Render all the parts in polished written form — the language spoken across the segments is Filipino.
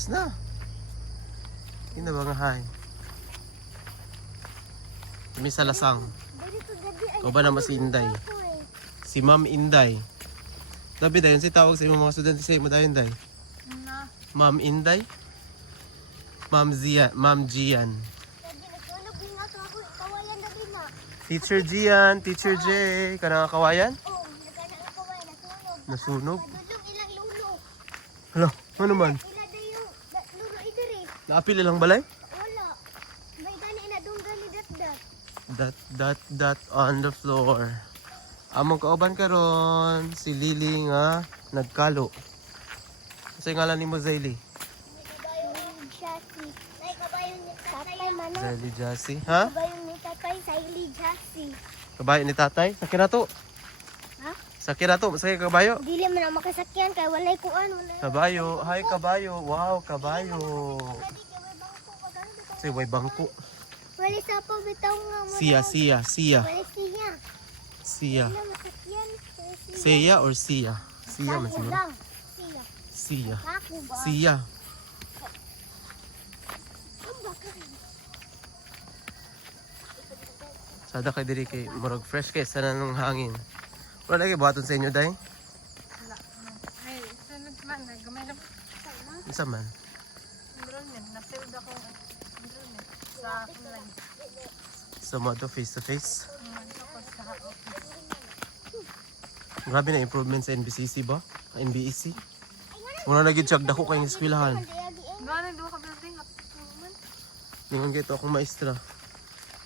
Tapos na. Hindi na ba nga hay? Kami sa lasang. O ba naman si Inday? Si Ma'am Inday. Dabi dayon si tawag sa imong mga estudyante sa imo dayon day. Ma'am Inday? Ma'am Zia, Ma'am Gian. Teacher Gian, Teacher J, kanang kawayan? Nasunog. Hala, ano man? Naapil lang balay? Wala. May gani na dong gani Dot on the floor. Among kauban karon si Lily nga nagkalo. Sa ngalan ni mo Zayli? Jassy. Ay, kabayo ni tatay manok. Zayli Jassy. Ha? Kabayo ni tatay, Zayli Jassy. Kabayo ni tatay? Sakit na to. Ha? Sakit na to. Masakit kabayo. Dili man na makasakyan kay walay kuan, walay. Kabayo. Hi kabayo. Wow, kabayo. Say, way bangko. Walay sa po bitaw nga mo. Sia. Walay siya. Sia. Wala masakyan. Sia or Sia? Sia man siguro. Siya. Sia. Ako ba? Sia. Sada kay diri kay murag fresh kay sana nung hangin. Wala lagi buhaton sa inyo day? Wala. Ay, sunod man. Gamay na. Isa man. Enrollment. Na-filled ako. Enrollment. Sa online. Sa mo to face to face. Ako sa office. Grabe na improvement sa NBCC ba? NBEC. Una na gid siya dako kay eskwelahan. Gano'n doon ka building up. Man. Ningon kay to akong maestra.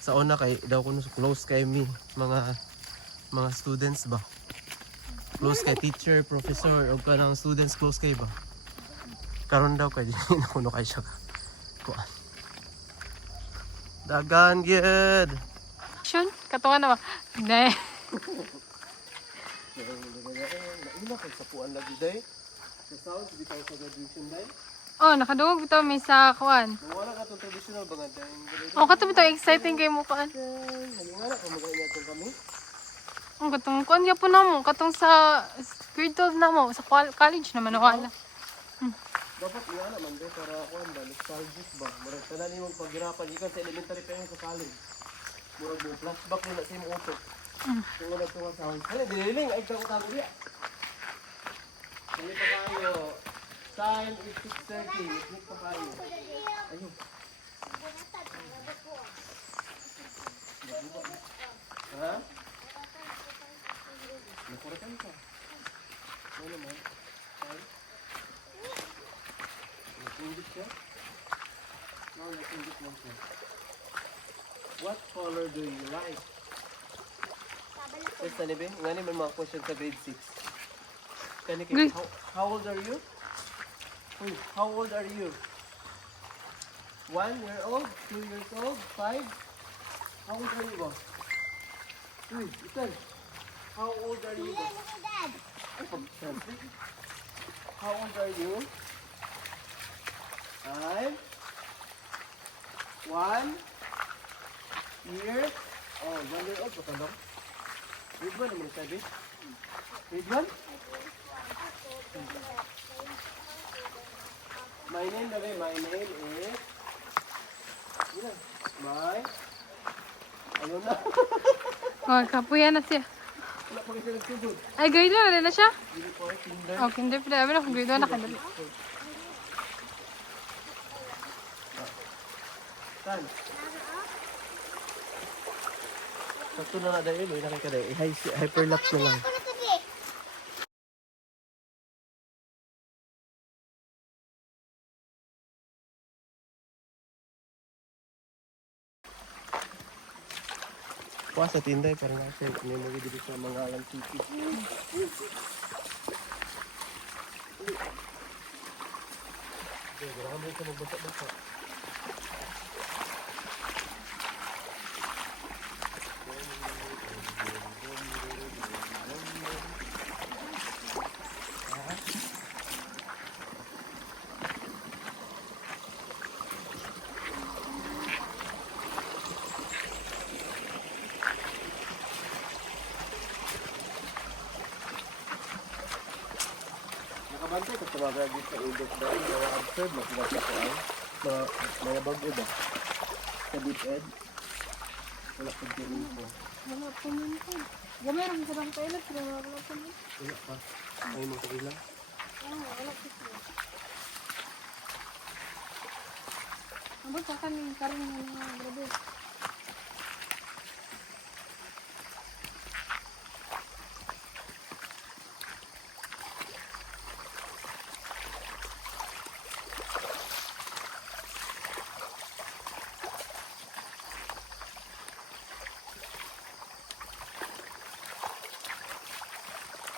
Sa una kay daw kuno close kay me mga students ba. Close kay teacher, professor o kanang students close kay ba. Karon daw kay dili na kuno kay siya ka. Kuan. Dagan gyud. Action? Katungan na ba? Hindi. Ina kay sapuan lagi day. Sa sound bitaw sa graduation day. Oh, nakadungog ito may sa kuan. Wala ka tong traditional ba nga Oh, kato bitaw exciting kay mo kuan. halingara ka magaingat kami. Ang katong kuan gyapon namo, katong sa grade 12 namo, sa college naman wala. Dapat nga naman day para kuan ba nostalgic ba. Murag tanan imong paghirapan ikan sa elementary pa sa college. Murag mo flashback na sa imong utok. Kung wala ito nga sound. Ano, diniling. Ay, kang utago niya. Ano pa kayo? Time is 6:30. Ano pa kayo? Ayun. Ha? Nakuratan ka. Ano naman? Time? Nakindit siya? No, nakindit lang siya. What color do you like? Yes, Tanibe, nga may mga question sa grade 6. Kani, how old are you? Uy, how old are you? 1 year old? 2 years old? 5? How old are you ba? Uy, Ethan, how old are you ba? How old are you? 5? 1 year? Oh, 1 year old pa ka lang? Grade 1 naman sabi? Grade 1? My name na rin. My name is... Yun my... Ano na? Oh, kapuyan na siya. Wala pa kasi nagsugod. Ay, grade 1 na rin na siya? Hindi po ay kinder. Oh, kinder pala. Abi na kung grade 1 na kadali. Saan? Sakto na na dahil. Nakika dahil. Hyperlapse na lang. Kuha sa tinday para natin may magiging sa mga alang tiki. Grabe ka magbasa-basa. Nakabante ito tumagraduate sa Indok dahil mga observe na sila sa kuan. Mga bago ba? Sa DepEd. Wala pa din po. Wala po nun po. Gamay rin sa bang toilet, pero wala po nun. Wala pa. Ay mo kabilang. Wala po siya. Abo sa kanin karon ng mga graduate.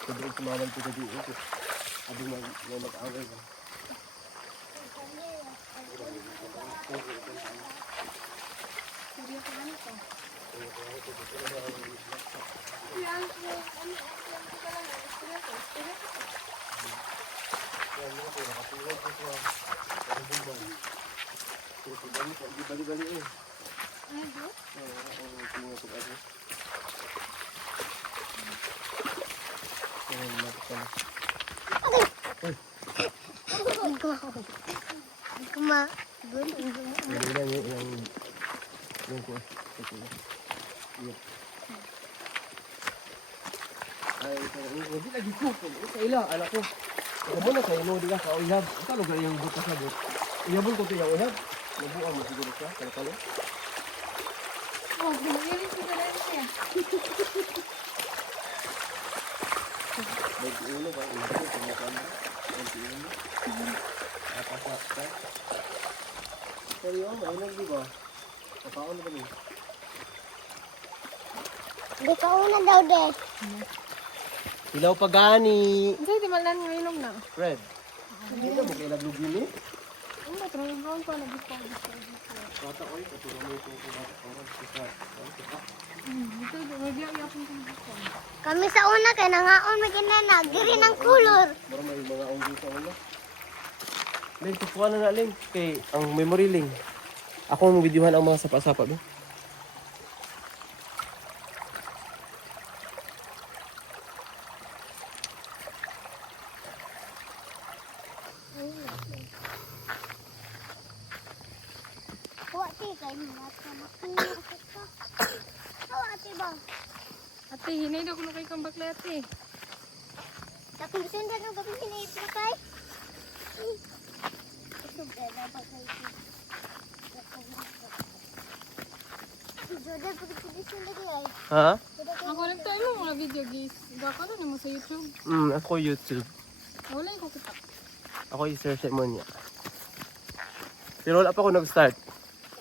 Sobrang sumaman ko sa DepEd. Abing mag-away ba? Bali-bali eh. Kuma. Bali lang yung ko. Ay, hindi lagi ko. Sa ila, anak ko. Kamu na kayo, no, di ka kauyab. Ito lugar yung buta sa but. Iyabon ko ito yung uyab. Nabuang mo siguro siya, kalo-kalo. Oh, bumili ko na rin siya. Baik ulo ba? Ulo ko, kumukan mo. Baik ulo. Apasak ka. Seryo, mainag di ba? Kapaon ba niyo? Di ka una daw, de. Ilaw pa gani. Hindi, di man lang ngayon na. Fred. Hindi na mo kayo naglugin eh. Ano, trong brown pa, nag-ipag. Bata ko eh, katulong mo ito kung bata ko. Ito, may biyak-iyak yung kong Kami sa una kay nangaon maginana, giri ng kulor. Baro may mga unggi sa ulo. Ling, tukuha na na Ling. Kay ang memory Ling. Ako ang videohan ang mga sapa-sapa ba? Wati kay mata makina ka. Wati ba? Ate, hinay na ko na kay kang bakla ate. Tapos sundan ng gabi sinipin kay. Ito bela ba kay? Jodoh pagkakalisin lagi ay. Ha? Ako lang tayo mo mga video guys. Gaka na mo sa YouTube. Ako YouTube. Wala ko kita. Ako i-search mo niya. Pero wala pa ako nag-start.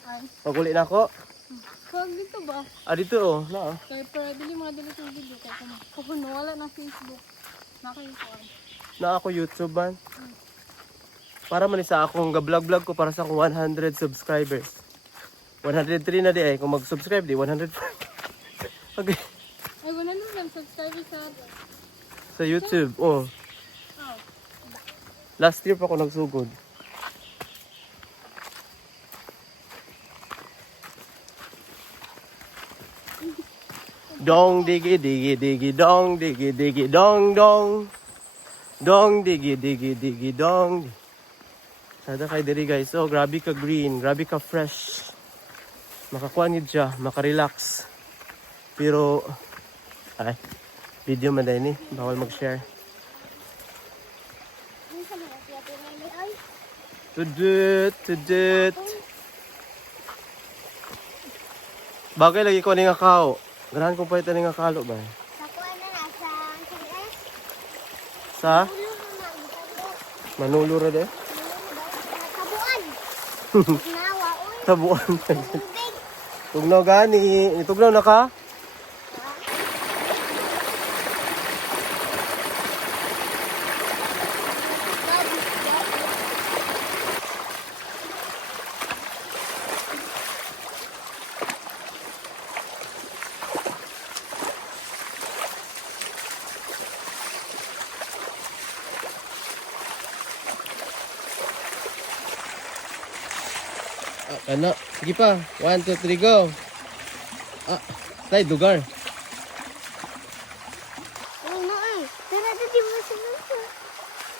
Ay, Pag-uli na ako. kag dito ba? Dito oh. Na oh. Kaya para dili mga delete yung video kaya kamo. Kung wala na Facebook. Nakayukuan. Na ako YouTube man. Para man isa akong ga-vlog ko para sa akong 100 subscribers. 103 na di ay. Kung mag-subscribe di, 100. Okay. Ay, wala na lang subscribers sa Sa YouTube, oh. Oh. Last year pa ako nagsugod. Dong digi digi digi dong digi digi dong dong. Dong digi digi digi dong. Sada kay diri guys. Oh, grabe ka green, grabe ka fresh. Makakuha niyo siya, makarelax. Pero ay video man dai ni, bawal mag-share. Tudut. Bagay lagi ko ni nga kao. Ganahan ko pa ito ni nga kalo ba? Nakuha na na sa KS. Sa Ulo na na. Manolo ra de. Tabuan. Nawa oy. Tabuan. Tubig. Tugnaw gani. Itugnaw na ka? Ano? Sige pa. 1, 2, 3, go. Tay, dugar. Ay no ay. Tara dito mo sa.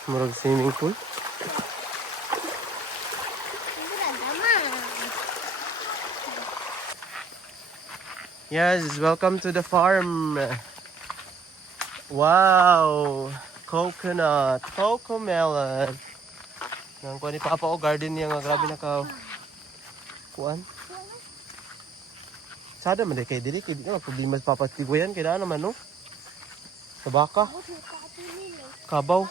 Murag swimming pool. Yes, welcome to the farm. Wow! Coconut, cocomelon. Nang kuha ni Papa o garden niya nga grabe na ka. Kuan? Sada man kay dili kay di na problema sa Papa Tigoyan kay na naman no. Sa baka. Kabaw.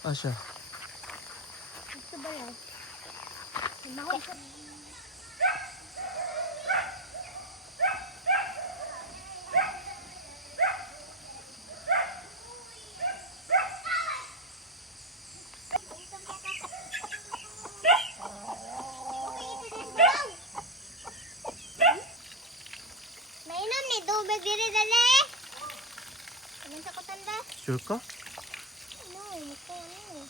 Asya. Mainom ni tubig diri dali. Ano sa kutanda? Sure ka? No, muko ano.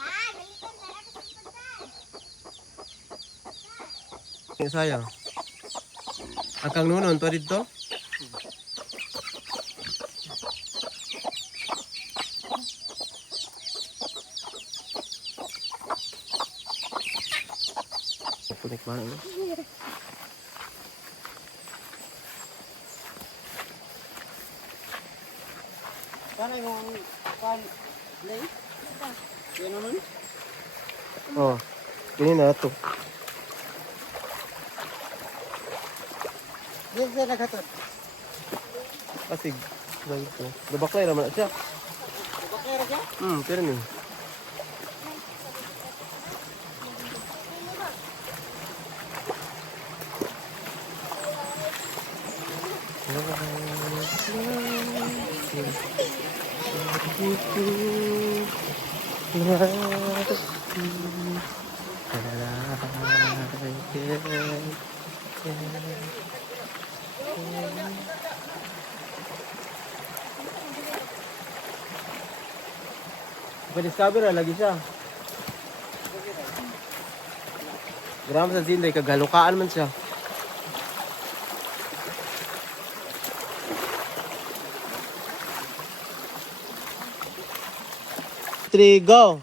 Balikan dara ka sa Sayang. Akang nunon to dito. Punik mana ini? Sana yung pan play? Yan naman? Oh, ini na to. Yan siya nakatod. Pasig. Dito. Gabaklay naman na siya. Bakera siya? Pero ni. Pa-discover na lagi siya. Grabe sa Zinday, kagalukaan man siya. 3, go!